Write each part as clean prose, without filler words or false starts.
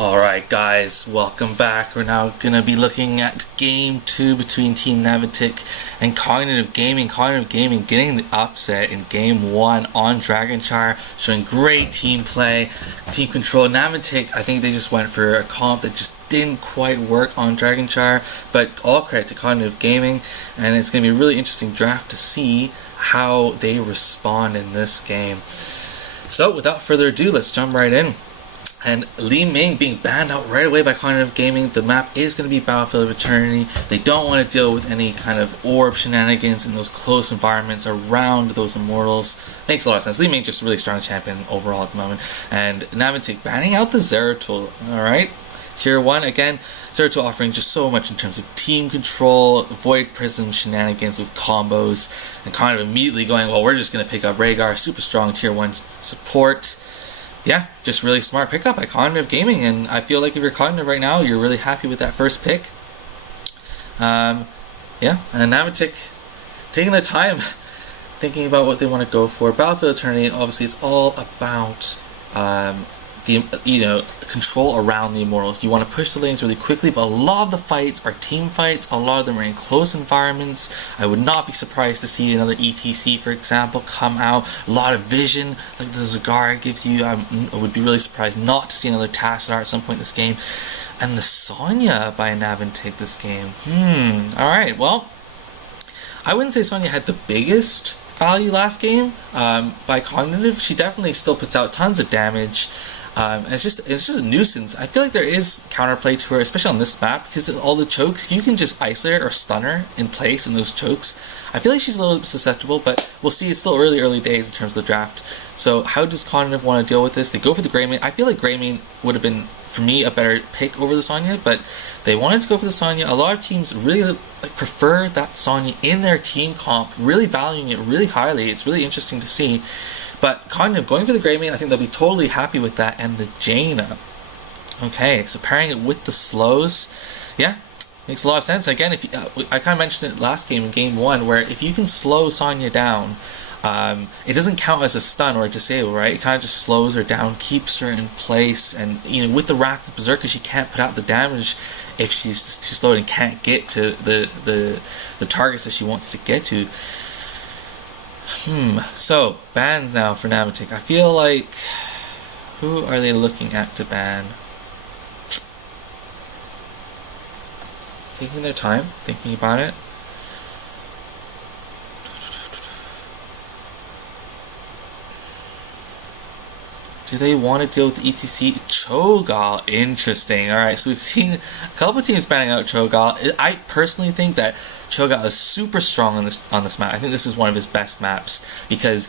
Alright guys, welcome back. We're now going to be looking at Game 2 between Team Naventic and Cognitive Gaming. Cognitive Gaming getting the upset in Game 1 on Dragonshire, showing great team play, team control. Naventic, I think they just went for a comp that just didn't quite work on Dragonshire, but all credit to Cognitive Gaming, and it's going to be a really interesting draft to see how they respond in this game. So without further ado, let's jump right in. And Li Ming being banned out right away by Cognitive Gaming. The map is going to be Battlefield of Eternity. They don't want to deal with any kind of orb shenanigans in those close environments around those immortals. Makes a lot of sense. Li Ming just a really strong champion overall at the moment. And Naventic banning out the Zeratul. Alright. Tier 1, again, Zeratul offering just so much in terms of team control, Void Prism shenanigans with combos, and kind of immediately going, well, we're just going to pick up Rhaegar, super strong Tier 1 support. Yeah, just really smart pickup by Cognitive Gaming, and I feel like if you're Cognitive right now, you're really happy with that first pick. Yeah, and Naventic taking their time thinking about what they want to go for. Battlefield Eternity, obviously, it's all about the control around the immortals. You want to push the lanes really quickly, but a lot of the fights are team fights. A lot of them are in close environments. I would not be surprised to see another ETC, for example, come out. A lot of vision, like the Zagara gives you. I would be really surprised not to see another Tassadar at some point in this game. And the Sonya by Naventic this game. Alright, well, I wouldn't say Sonya had the biggest value last game by Cognitive. She definitely still puts out tons of damage. It's just a nuisance. I feel like there is counterplay to her, especially on this map, because of all the chokes. If you can just isolate her or stun her in place in those chokes, I feel like she's a little bit susceptible, but we'll see. It's still early days in terms of the draft. So how does Cognitive want to deal with this? They go for the Greymane. I feel like Greymane would have been, for me, a better pick over the Sonya, but they wanted to go for the Sonya. A lot of teams really prefer that Sonya in their team comp, really valuing it really highly. It's really interesting to see. But Cognitive going for the Greymane, I think they'll be totally happy with that. And the Jaina. Okay, so pairing it with the slows, yeah, makes a lot of sense. Again, if I kind of mentioned it last game in Game 1, where if you can slow Sonya down, it doesn't count as a stun or a disable, right? It kind of just slows her down, keeps her in place, and with the Wrath of Berserker, she can't put out the damage if she's just too slow and can't get to the targets that she wants to get to. So, bans now for Naventic. I feel like, who are they looking at to ban? Taking their time, thinking about it. Do they want to deal with the ETC? Cho'Gall, interesting. Alright, so we've seen a couple of teams banning out Cho'Gall. I personally think that Cho'Gall is super strong on this map. I think this is one of his best maps, because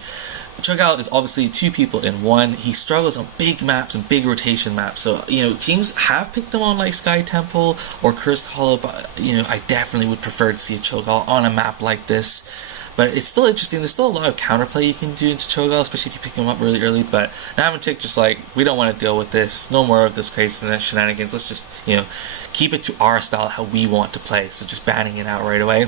Cho'Gall is obviously two people in one. He struggles on big maps and big rotation maps. So, teams have picked him on like Sky Temple or Cursed Hollow, but, I definitely would prefer to see a Cho'Gall on a map like this. But it's still interesting. There's still a lot of counterplay you can do into Cho'Gall, especially if you pick him up really early. But Naventic just like, we don't want to deal with this. No more of this craziness, shenanigans. Let's just, keep it to our style, how we want to play. So just banning it out right away.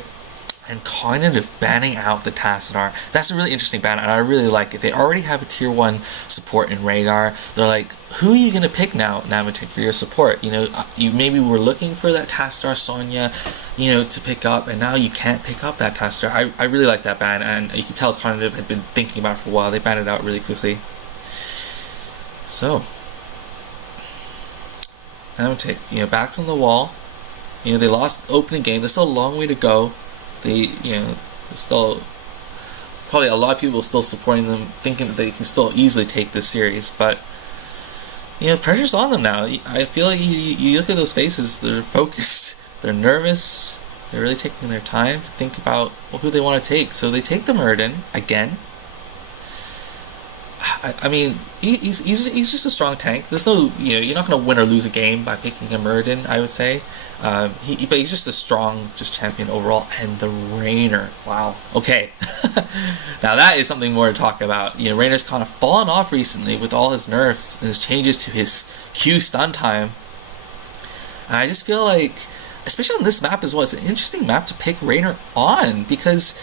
And Cognitive banning out the Tassadar. That's a really interesting ban, and I really like it. They already have a Tier 1 support in Rhaegar. They're like, who are you going to pick now, Naventic, for your support? You maybe were looking for that Tassadar Sonya, to pick up, and now you can't pick up that Tassadar. I really like that ban, and you can tell Cognitive had been thinking about it for a while. They banned it out really quickly. So, Naventic, backs on the wall. They lost the opening game. There's still a long way to go. Still, probably a lot of people still supporting them, thinking that they can still easily take this series, but pressure's on them now. I feel like you look at those faces, they're focused, they're nervous, they're really taking their time to think about who they want to take. So they take the Muradin again. I mean, he's just a strong tank. There's no, you're not going to win or lose a game by picking a Muradin, I would say. But he's just a strong champion overall. And the Raynor, wow. Okay, now that is something more to talk about. Raynor's kind of fallen off recently with all his nerfs and his changes to his Q stun time. And I just feel like, especially on this map as well, it's an interesting map to pick Raynor on, because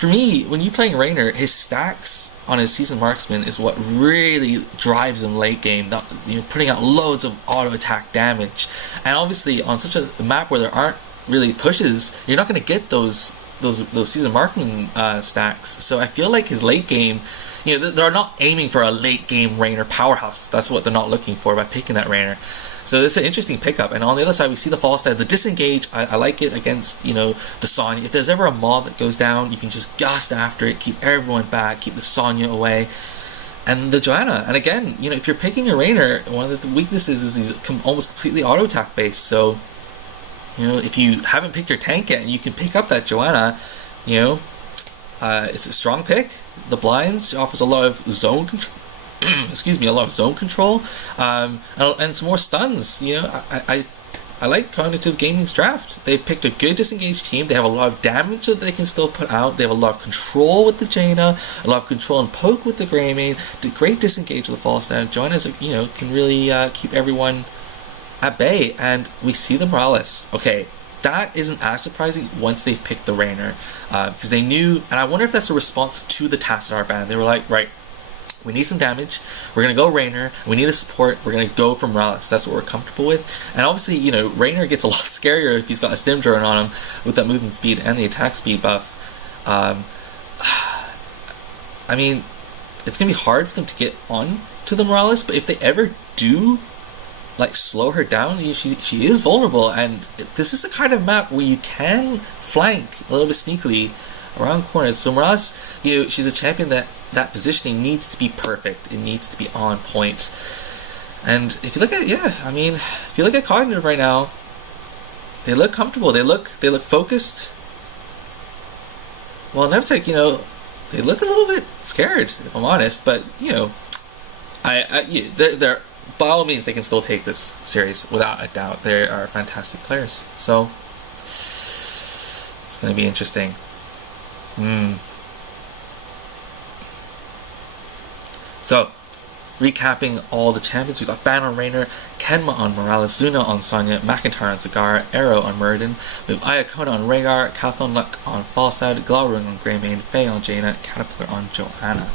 for me, when you playing Raynor, his stacks on his Seasoned Marksman is what really drives him late game. Putting out loads of auto attack damage, and obviously on such a map where there aren't really pushes, you're not going to get those Seasoned Marksman stacks. So I feel like his late game, they're not aiming for a late game Raynor powerhouse. That's what they're not looking for by picking that Raynor. So it's an interesting pickup. And on the other side, we see the Falstad, the disengage. I like it against the Sonya. If there's ever a Maw that goes down, you can just gust after it, keep everyone back, keep the Sonya away. And the Joanna, and again, if you're picking a Raynor, one of the weaknesses is he's almost completely auto attack based. So if you haven't picked your tank yet, and you can pick up that Joanna, it's a strong pick. The blinds offers a lot of zone control. Excuse me, a lot of zone control, and some more stuns. I like Cognitive Gaming's draft. They've picked a good disengaged team. They have a lot of damage that they can still put out. They have a lot of control with the Jaina, a lot of control and poke with the Greymane. Great disengage with the Falstad. Joanna's can really keep everyone at bay, and we see the Morales. Okay, that isn't as surprising once they've picked the Raynor, because they knew, and I wonder if that's a response to the Tassadar ban. They were like, right, we need some damage, we're going to go Raynor, we need a support, we're going to go for Morales. That's what we're comfortable with. And obviously, Raynor gets a lot scarier if he's got a stim drone on him with that movement speed and the attack speed buff. I mean, it's going to be hard for them to get on to the Morales, but if they ever do slow her down, she is vulnerable, and this is the kind of map where you can flank a little bit sneakily around corners. So Morales, she's a champion that positioning needs to be perfect. It needs to be on point. And if you look at Cognitive right now, they look comfortable. They look focused. Well, Naventic, they look a little bit scared, if I'm honest. But they're by all means, they can still take this series without a doubt. They are fantastic players. So it's going to be interesting. So, recapping all the champions, we got Ban on Raynor, Kenma on Morales, Zuna on Sonya, McIntyre on Zagara, Arrow on Muradin, we have Ayakona on Rhaegar, Calthon Luck on Falstad, Glowring on Greymane, Faye on Jaina, Caterpillar on Joanna.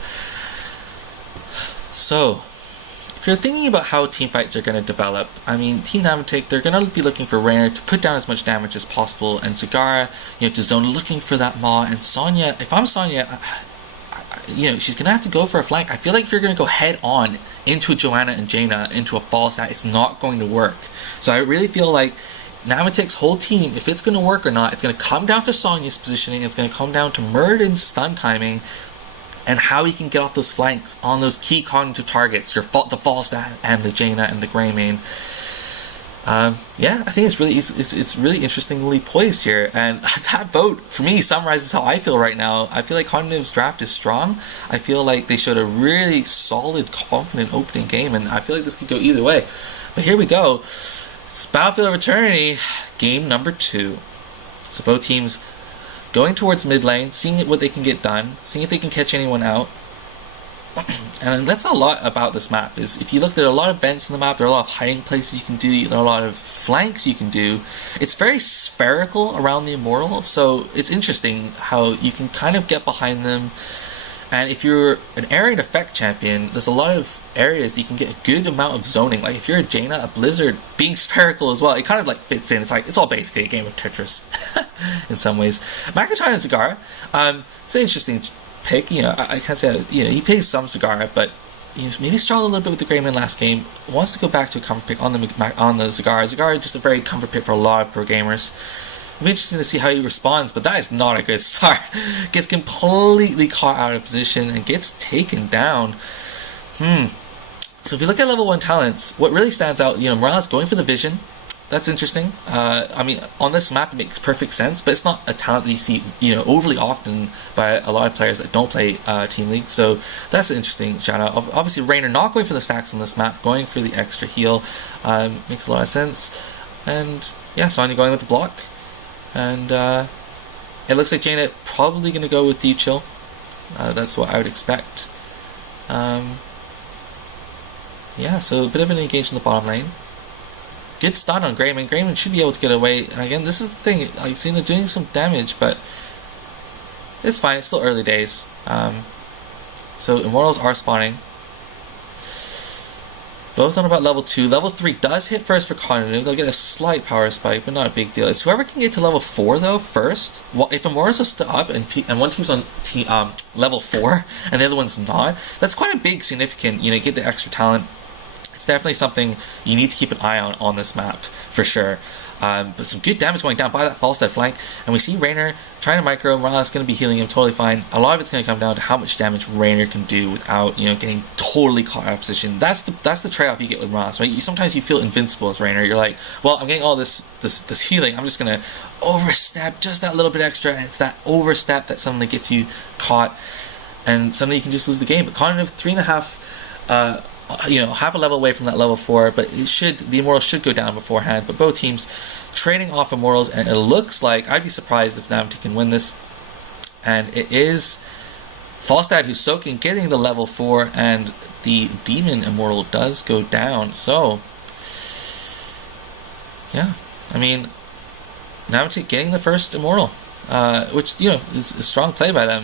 So, if you're thinking about how teamfights are going to develop, Team Naventic, they're going to be looking for Raynor to put down as much damage as possible, and Zagara, to zone looking for that Maw, and Sonya, if I'm Sonya, she's going to have to go for a flank. I feel like if you're going to go head on into a Joanna and Jaina, into a Falstad, it's not going to work. So I really feel like Naventic's whole team, if it's going to work or not, it's going to come down to Sonya's positioning, it's going to come down to Muradin's stun timing, and how he can get off those flanks on those key cognitive targets, the Falstad and the Jaina and the Greymane. I think it's really interestingly poised here, and that vote for me summarizes how I feel right now. I feel like Cognitive's draft is strong. I feel like they showed a really solid, confident opening game, and I feel like this could go either way. But here we go. It's Battlefield of Eternity, game number 2. So both teams going towards mid lane, seeing what they can get done, seeing if they can catch anyone out. And that's a lot about this map. Is if you look, there are a lot of vents in the map, there are a lot of hiding places you can do, there are a lot of flanks you can do. It's very spherical around the Immortal, so it's interesting how you can kind of get behind them. And if you're an area and effect champion, there's a lot of areas that you can get a good amount of zoning. Like if you're a Jaina, a Blizzard, being spherical as well, it kind of fits in. It's all basically a game of Tetris in some ways. McIntyre and Zagara, it's an interesting pick. I can't say that, he plays some Zagara, but maybe struggled a little bit with the Greymane last game. Wants to go back to a comfort pick on the Zagara. Zagara is just a very comfort pick for a lot of pro gamers. It'll be interesting to see how he responds, but that is not a good start. Gets completely caught out of position and gets taken down. So if you look at level 1 talents, what really stands out, Morales going for the vision. That's interesting. On this map it makes perfect sense, but it's not a talent that you see, overly often by a lot of players that don't play Team League. So that's an interesting shout out. Obviously, Raynor not going for the stacks on this map, going for the extra heal, makes a lot of sense. And yeah, Sonya going with the block. And it looks like Jaina probably going to go with Deep Chill. That's what I would expect. So a bit of an engage in the bottom lane. Good stun on Greymane. Greymane should be able to get away. And again, this is the thing. Doing some damage, but it's fine. It's still early days. So Immortals are spawning. Both on about level 2. Level 3 does hit first for Cognitive. They'll get a slight power spike, but not a big deal. It's whoever can get to level 4, though, first. Well, if Immortals are still up and one team's on level 4 and the other one's not, that's quite a big significant, you know, get the extra talent. It's definitely something you need to keep an eye on this map, for sure. But some good damage going down by that Falstad flank, and we see Raynor trying to micro. Morales is going to be healing him totally fine. A lot of it's going to come down to how much damage Raynor can do without, you know, getting totally caught out of position. That's the trade-off you get with Morales, right? Sometimes you feel invincible as Raynor. You're like, well, I'm getting all this healing. I'm just going to overstep just that little bit extra, and it's that overstep that suddenly gets you caught, and suddenly you can just lose the game. But Cognitive 3.5. You know, half a level away from that level 4, but the Immortals should go down beforehand. But both teams trading off Immortals, and it looks like, I'd be surprised if Naventic can win this. And it is Falstad who's soaking, getting the level 4, and the Demon Immortal does go down. So, yeah, I mean, Naventic getting the first Immortal, which, you know, is a strong play by them.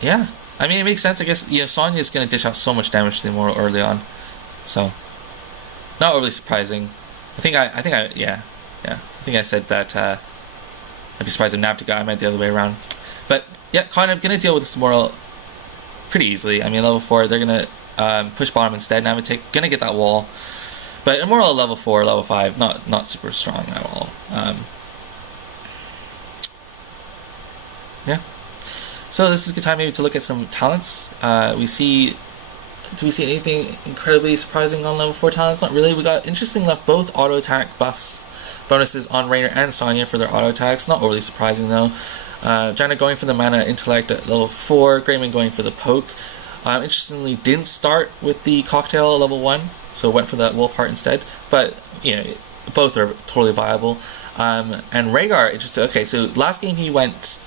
Yeah. I mean, it makes sense. I guess, you know, Sonya is going to dish out so much damage to the Immortal early on, so not overly surprising. I think I said that I'd be surprised if Naventic got. I meant the other way around. But yeah, kind of going to deal with this Immortal pretty easily. I mean, level 4, they're going to push bottom instead. Naventic going to get that wall, but Immortal level 4, level 5, not super strong at all. Yeah. So this is a good time maybe to look at some talents. Do we see anything incredibly surprising on level 4 talents? Not really. We got interesting left, both auto attack buffs, bonuses on Raynor and Sonya for their auto attacks. Not overly surprising though. Janna going for the mana intellect at level 4, Greyman going for the poke. Interestingly, didn't start with the cocktail at level 1, so went for that wolf heart instead. But you know, both are totally viable. And Rhaegar, interesting. Okay, so last game he went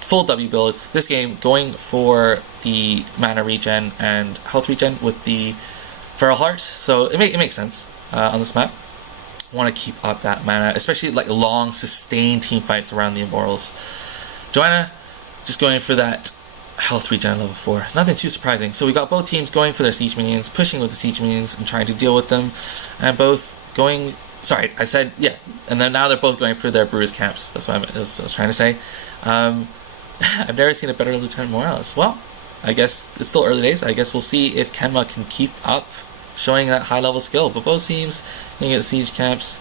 full W build. This game going for the mana regen and health regen with the Feral Heart, so it makes sense on this map. Want to keep up that mana, especially like long sustained team fights around the Immortals. Joanna just going for that health regen level 4. Nothing too surprising. So we got both teams going for their siege minions, pushing with the siege minions and trying to deal with them, and both going. Sorry, I said, yeah, and then now they're both going for their Brewers camps. That's what I was trying to say. I've never seen a better Lieutenant Morales. Well, I guess it's still early days. I guess we'll see if Kenma can keep up showing that high-level skill. But both teams can get siege camps,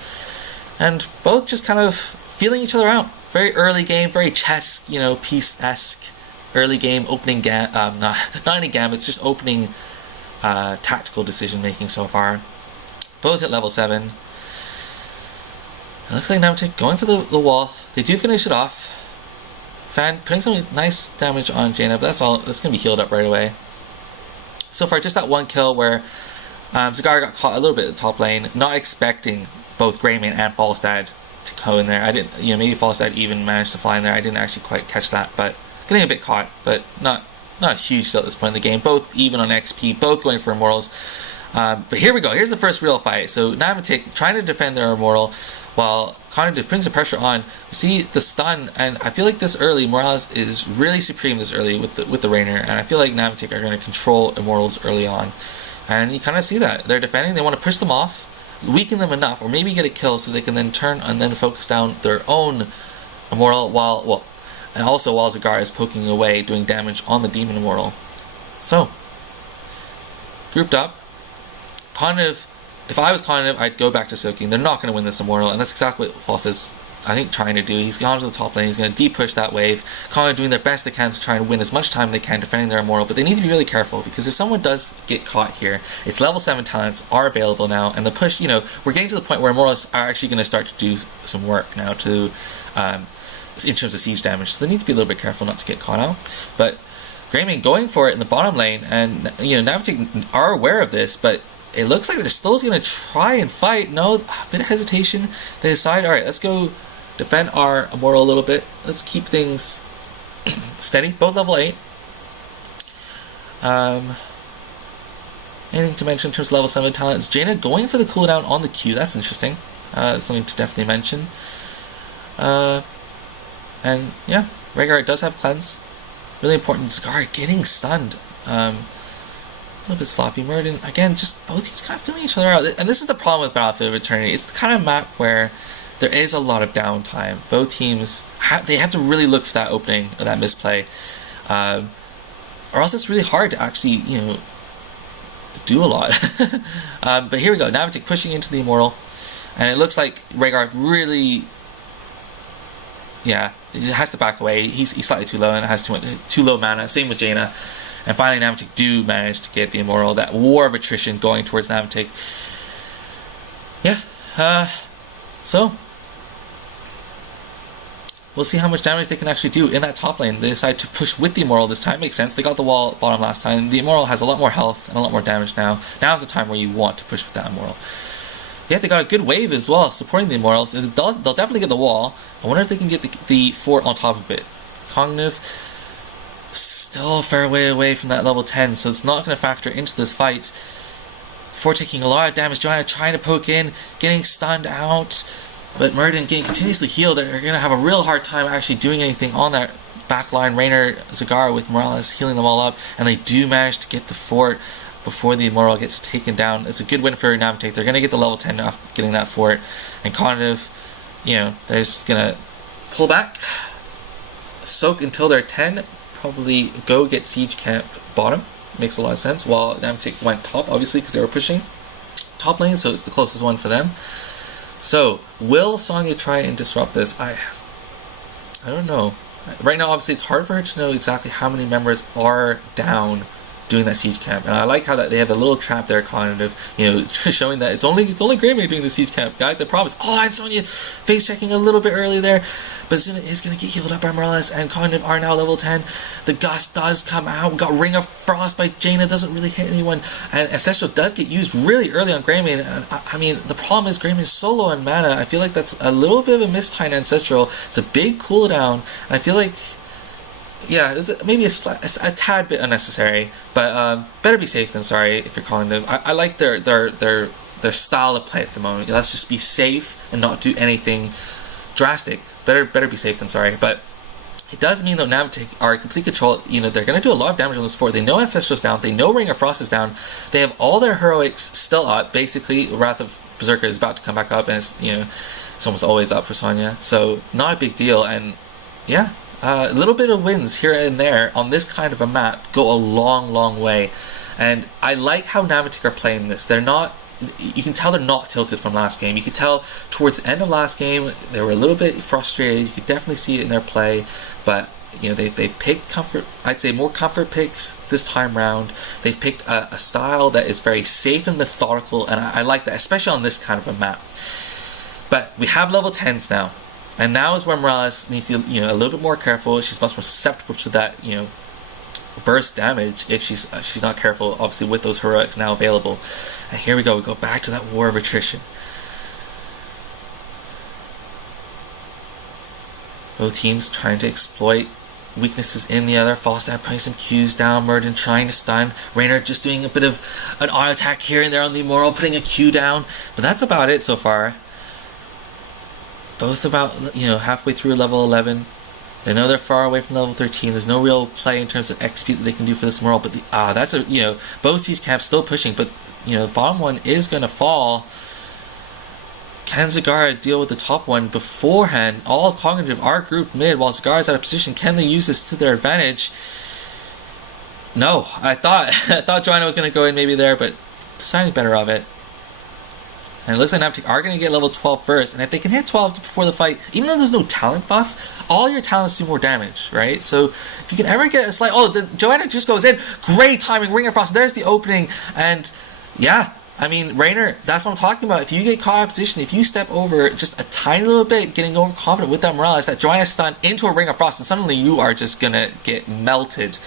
and both just kind of feeling each other out. Very early game, very chess, you know, piece-esque early game opening not any gambits, just opening tactical decision-making so far. Both at level 7. It looks like Naventic going for the wall. They do finish it off. Fan putting some nice damage on Jaina, but that's all. That's going to be healed up right away. So far, just that one kill where Zagara got caught a little bit at the top lane, not expecting both Greyman and Falstad to go in there. I didn't, you know, maybe Falstad even managed to fly in there. I didn't actually quite catch that, but getting a bit caught, but not a huge deal at this point in the game. Both even on XP, both going for Immortals. But here we go. Here's the first real fight. So Naventic trying to defend their Immortal, while Cognitive putting some pressure on. You see the stun, and I feel like this early, Morales is really supreme this early with the Raynor, and I feel like Naventic are going to control Immortals early on. And you kind of see that. They're defending, they want to push them off, weaken them enough, or maybe get a kill so they can then turn and then focus down their own Immortal, and also while Zagara is poking away, doing damage on the Demon Immortal. So, grouped up. Cognitive, if I was Cognitive, I'd go back to soaking. They're not going to win this Immortal, and that's exactly what False is, I think, trying to do. He's gone to the top lane, he's going to de-push that wave. Cognitive doing their best they can to try and win as much time they can defending their Immortal, but they need to be really careful, because if someone does get caught here, it's level 7 talents are available now, and the push, you know, we're getting to the point where Immortals are actually going to start to do some work now to, in terms of siege damage, so they need to be a little bit careful not to get caught out. But Greyman going for it in the bottom lane, and, you know, Naventic are aware of this, but it looks like they're still going to try and fight. No, a bit of hesitation. They decide, alright, let's go defend our Immortal a little bit. Let's keep things steady. Both level 8. Anything to mention in terms of level 7 talents? Jaina going for the cooldown on the Q. That's interesting. Something to definitely mention. And yeah, Rhaegar does have cleanse. Really important. Scar getting stunned. A little bit sloppy. Murden, again, just both teams kind of filling each other out. And this is the problem with Battlefield of Eternity. It's the kind of map where there is a lot of downtime. Both teams, they have to really look for that opening or that misplay. Or else it's really hard to actually, do a lot. But here we go. Naventic pushing into the Immortal. And it looks like Rhaegar really, he has to back away. He's slightly too low and has too low mana. Same with Jaina. And finally Naventic do manage to get the Immortal. That war of attrition going towards Naventic. So we'll see how much damage they can actually do in that top lane. They decide to push with the Immortal this time. Makes sense. They got the wall bottom last time. The Immortal has a lot more health and a lot more damage now. Now's the time where you want to push with that Immortal. Yeah, they got a good wave as well, supporting the Immortals. They'll definitely get the wall. I wonder if they can get the fort on top of it. Cognitive, still a fair way away from that level 10, so it's not going to factor into this fight. Fort taking a lot of damage. Joanna trying to poke in, getting stunned out. But Murden getting continuously healed. They're going to have a real hard time actually doing anything on that backline. Raynor, Zagara with Morales healing them all up. And they do manage to get the fort before the Immortal gets taken down. It's a good win for Naventic. They're going to get the level 10 off getting that fort. And Cognitive, they're just going to pull back, soak until they're 10, probably go get Siege Camp bottom. Makes a lot of sense. While Naventic went top, obviously, because they were pushing top lane, so it's the closest one for them. So, will Sonya try and disrupt this? I don't know. Right now, obviously, it's hard for her to know exactly how many members are down doing that siege camp, and I like how that they have a little trap there, Cognitive, showing that it's only Greymane doing the siege camp, guys. I promise. Oh, and Sonya face checking a little bit early there, but Zuna is going to get healed up by Morales, and Cognitive are now level 10. The gust does come out. We got Ring of Frost by Jaina, doesn't really hit anyone, and Ancestral does get used really early on Greymane. I mean, the problem is Greymane is so low on mana. I feel like that's a little bit of a mistime in Ancestral. It's a big cooldown, and I feel like it was maybe a tad bit unnecessary, but better be safe than sorry if you're Cognitive. I like their style of play at the moment. Let's just be safe and not do anything drastic. Better be safe than sorry. But it does mean that Naventic are in complete control. They're going to do a lot of damage on this fort. They know Ancestral's down. They know Ring of Frost is down. They have all their heroics still up. Basically, Wrath of Berserker is about to come back up, and it's almost always up for Sonya. So not a big deal. And yeah. A little bit of wins here and there on this kind of a map go a long way, and I like how Naventic are playing this. They're not, you can tell they're not tilted from last game. You could tell towards the end of last game they were a little bit frustrated. You could definitely see it in their play, but they've picked comfort. I'd say more comfort picks this time round. They've picked a style that is very safe and methodical, and I like that, especially on this kind of a map. But we have level 10s now. And now is where Morales needs to be, a little bit more careful. She's much more susceptible to that, burst damage if she's not careful, obviously, with those heroics now available. And here we go. We go back to that war of attrition. Both teams trying to exploit weaknesses in the other. Falstad putting some Qs down. Murden trying to stun. Raynor just doing a bit of an auto attack here and there on the Immortal, putting a Q down. But that's about it so far. Both about, halfway through level 11. They know they're far away from level 13. There's no real play in terms of XP that they can do for this Immortal. But that's both siege camps still pushing. But, bottom one is going to fall. Can Zagara deal with the top one beforehand? All of Cognitive are grouped mid while Zagara's out of position. Can they use this to their advantage? No. I thought Joanna was going to go in maybe there, but deciding better of it. And it looks like Naventic are going to get level 12 first. And if they can hit 12 before the fight, even though there's no talent buff, all your talents do more damage, right? So if you can ever get a slight... Oh, Joanna just goes in. Great timing. Ring of Frost. There's the opening. And yeah, I mean, Raynor, that's what I'm talking about. If you get caught out of position, if you step over just a tiny little bit, getting overconfident with that Morales, that Joanna stun into a Ring of Frost, and suddenly you are just going to get melted.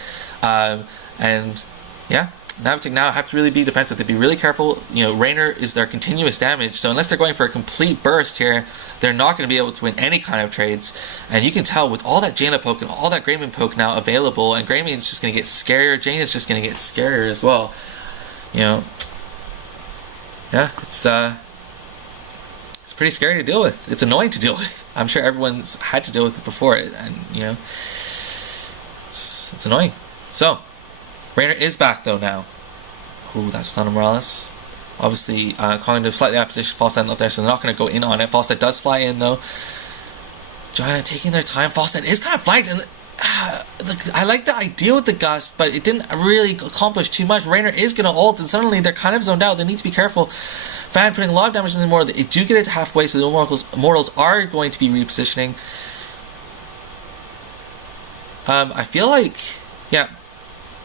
And yeah. Naventic now have to really be defensive. They'd be really careful. Raynor is their continuous damage, so unless they're going for a complete burst here, they're not going to be able to win any kind of trades. And you can tell with all that Jaina poke and all that Greymane poke now available, and Greymane's just going to get scarier. Jaina's just going to get scarier as well. Yeah, it's pretty scary to deal with. It's annoying to deal with. I'm sure everyone's had to deal with it before, and It's annoying. So, Raynor is back though now. Ooh, that's stun Morales. Obviously, calling to slightly out of position, Falstad not there, so they're not going to go in on it. Falstad does fly in though. Joanna taking their time. Falstad is kind of flanked, and I like the idea with the Gust, but it didn't really accomplish too much. Raynor is going to ult, and suddenly they're kind of zoned out. They need to be careful. Fan putting a lot of damage in the Immortal. They do get it to halfway, so the Immortals are going to be repositioning. I feel like, yeah,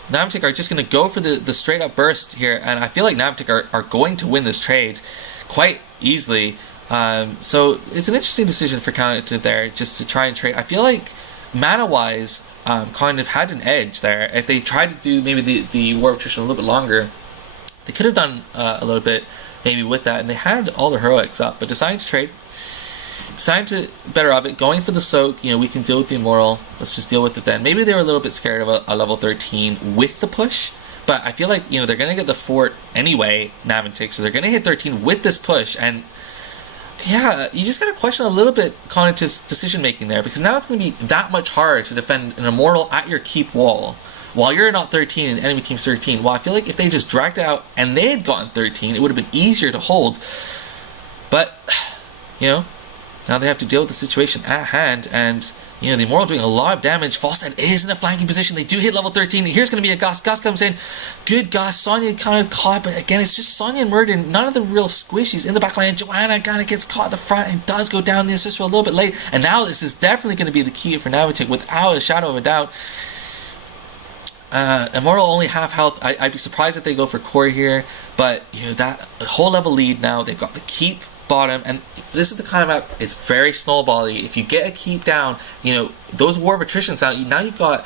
Naventic are just going to go for the straight up burst here, and I feel like Naventic are going to win this trade quite easily. So it's an interesting decision for Cognitive there, just to try and trade. I feel like mana wise, Cognitive had an edge there. If they tried to do maybe the War of Attrition a little bit longer, they could have done a little bit maybe with that, and they had all their heroics up, but deciding to trade. Deciding to better of it, going for the soak, we can deal with the Immortal, let's just deal with it then. Maybe they were a little bit scared of a level 13 with the push, but I feel like, they're going to get the fort anyway, Naventic, so they're going to hit 13 with this push, and yeah, you just got to question a little bit Cognitive's decision making there, because now it's going to be that much harder to defend an Immortal at your keep wall, while you're not 13 and enemy team's 13. Well, I feel like if they just dragged it out and they had gotten 13, it would have been easier to hold, but, now they have to deal with the situation at hand, and the Immortal doing a lot of damage. Falstad is in a flanking position. They do hit level 13. Here's going to be a Gust. Gust comes in. Good Gust. Sonya kind of caught, but again, it's just Sonya and Murden. None of the real squishies in the back line. Joanna kind of gets caught at the front and does go down the assist a little bit late. And now this is definitely going to be the key for Naventic without a shadow of a doubt. Immortal only half health. I'd be surprised if they go for core here, but that whole level lead now. They've got the keep bottom, and this is the kind of map, it's very snowbally. If you get a keep down, those War of Attritions now you've got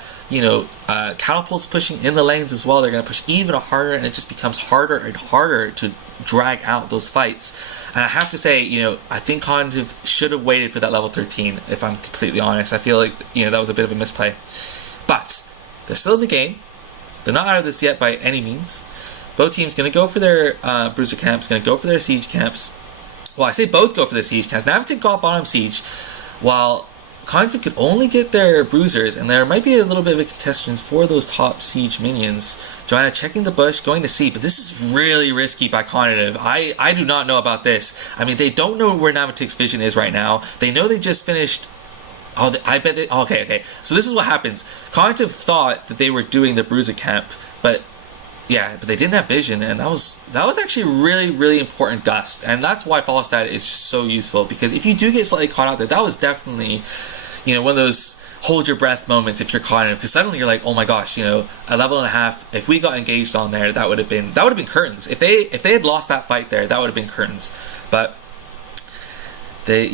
catapults pushing in the lanes as well. They're going to push even harder, and it just becomes harder and harder to drag out those fights. And I have to say, I think Cognitive should have waited for that level 13, if I'm completely honest. I feel like that was a bit of a misplay, but they're still in the game. They're not out of this yet by any means. Both teams going to go for their bruiser camps, going to go for their siege camps. Well, I say both go for the siege camps. Naventic got bottom siege, while Cognitive could only get their bruisers, and there might be a little bit of a contestation for those top siege minions. Joanna checking the bush, going to C, but this is really risky by Cognitive. I do not know about this. I mean, they don't know where Naventic's vision is right now. They know they just finished. Oh, I bet they. Okay. So this is what happens. Cognitive thought that they were doing the bruiser camp, but they didn't have vision, and that was actually a really, really important Gust, and that's why Falstad is just so useful, because if you do get slightly caught out there, that was definitely, one of those hold your breath moments if you're caught in it, because suddenly you're like, oh my gosh, a level and a half, if we got engaged on there, that would have been curtains. If they had lost that fight there, that would have been curtains. But they,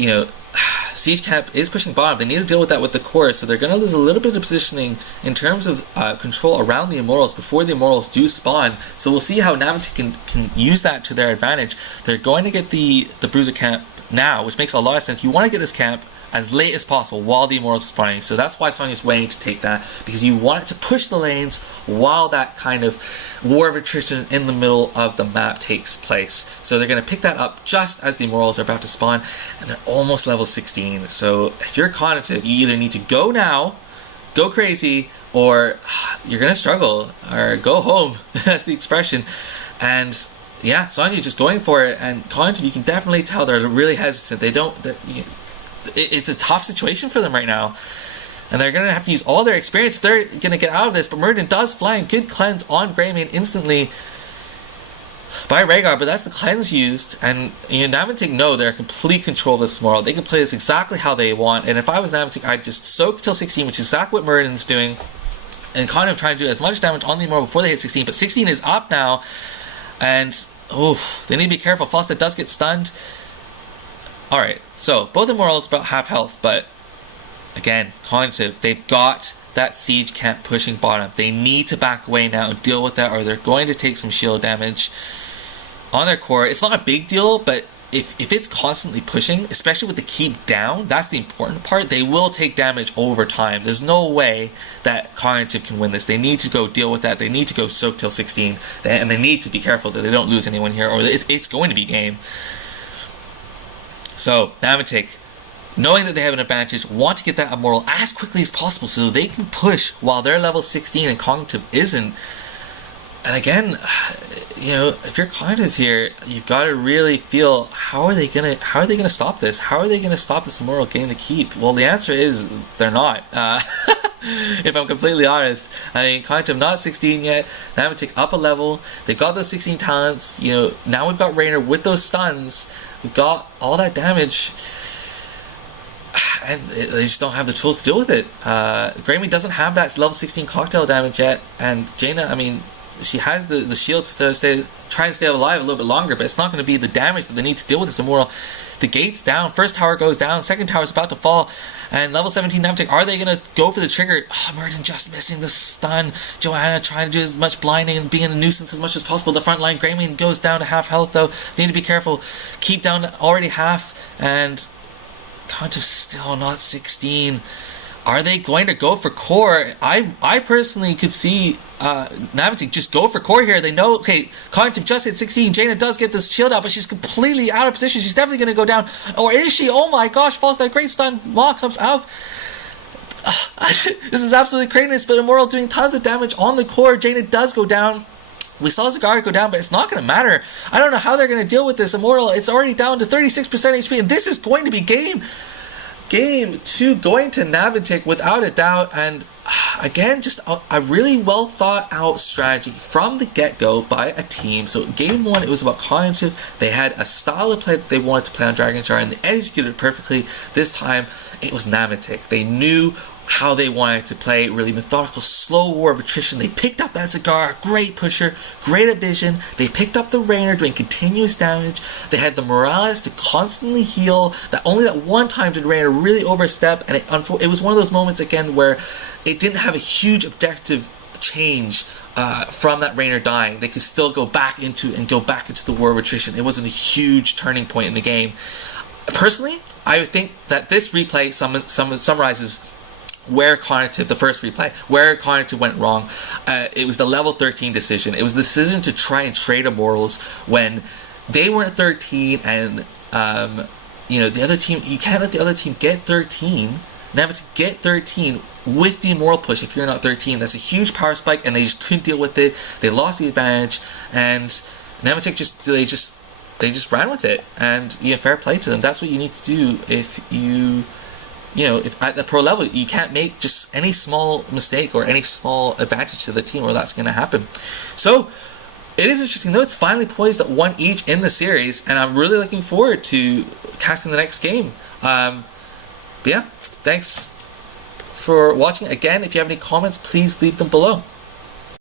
Siege Camp is pushing bottom. They need to deal with that with the core, so they're going to lose a little bit of positioning in terms of control around the Immortals before the Immortals do spawn. So we'll see how Naventic can use that to their advantage. They're going to get the Bruiser Camp now, which makes a lot of sense. You want to get this camp as late as possible while the Immortals are spawning. So that's why Sonya's waiting to take that, because you want it to push the lanes while that kind of War of Attrition in the middle of the map takes place. So they're going to pick that up just as the Immortals are about to spawn, and they're almost level 16. So if you're Cognitive, you either need to go now, go crazy, or you're going to struggle, or go home. That's the expression. And yeah, Sonya's just going for it, and Cognitive, you can definitely tell they're really hesitant. It's a tough situation for them right now, and they're going to have to use all their experience if they're going to get out of this. But Murden does flank. Good cleanse on Greymane instantly by Rhaegar, but that's the cleanse used, and Naventic know they're in complete control of this tomorrow. They can play this exactly how they want, and if I was Naventic, I'd just soak till 16, which is exactly what Murden's doing, and kind of trying to do as much damage on the Immortal before they hit 16, but 16 is up now, and they need to be careful. Falstad does get stunned. Alright, so both Immortals about half health, but again, Cognitive, they've got that siege camp pushing bottom. They need to back away now and deal with that, or they're going to take some shield damage on their core. It's not a big deal, but if it's constantly pushing, especially with the keep down, that's the important part. They will take damage over time. There's no way that Cognitive can win this. They need to go deal with that. They need to go soak till 16, and they need to be careful that they don't lose anyone here, or it's going to be game. So, Naventic, knowing that they have an advantage, want to get that immortal as quickly as possible so they can push while they're level 16 and Cognitive isn't. And again, you know, if you're Cognitive here, you've got to really feel, how are they gonna stop this? How are they gonna stop this immortal getting the keep? Well, the answer is they're not. If I'm completely honest, I mean, Cognitive not 16 yet. Naventic up a level. They've got those 16 talents. You know, now we've got Rainer with those stuns. We've got all that damage. And they just don't have the tools to deal with it. Grammy doesn't have that level 16 cocktail damage yet, and Jaina, I mean, she has the shield to try and stay alive a little bit longer, but it's not going to be the damage that they need to deal with this immortal. The gate's down, first tower goes down, second tower is about to fall, and level 17 Naventic, are they going to go for the trigger? Oh, Merton just missing the stun. Joanna trying to do as much blinding and being a nuisance as much as possible. The front line, Grammy goes down to half health though. Need to be careful. Keep down already half, and Cognitive still not 16. Are they going to go for core? I personally could see Naventic just go for core here. They know, okay, Cognitive just hit 16. Jaina does get this shield out, but she's completely out of position. She's definitely going to go down. Or is she? Oh my gosh, falls that great stun. Maw comes out. This is absolutely craziness, but Immortal doing tons of damage on the core. Jaina does go down. We saw Zagara go down, but it's not going to matter. I don't know how they're going to deal with this Immortal. It's already down to 36% HP, and this is going to be game 2 going to Naventic without a doubt. And again, just a really well thought out strategy from the get-go by a team. So game 1, it was about Cognitive. They had a style of play that they wanted to play on Dragon Jar, and they executed it perfectly. This time, it was Naventic. They knew how they wanted to play, really methodical, slow war of attrition. They picked up that Zagara, great pusher, great at vision. They picked up the Rainer doing continuous damage. They had the Morales to constantly heal. Only that one time did Rainer really overstep, and it was one of those moments again where it didn't have a huge objective change from that Rainer dying. They could still go back into the war of attrition. It wasn't a huge turning point in the game. Personally, I would think that this replay summarizes where Cognitive, the first replay, where Cognitive went wrong. It was the level 13 decision. It was the decision to try and trade Immortals when they weren't 13, and you know, the other team, you can't let the other team get 13. Naventic get 13 with the Immortal push if you're not 13. That's a huge power spike, and they just couldn't deal with it. They lost the advantage, and Naventic just ran with it. And yeah, fair play to them. That's what you need to do if if at the pro level, you can't make just any small mistake or any small advantage to the team, or that's going to happen. So, it is interesting, though. It's finally poised at 1 each in the series, and I'm really looking forward to casting the next game. But yeah, thanks for watching. Again, if you have any comments, please leave them below.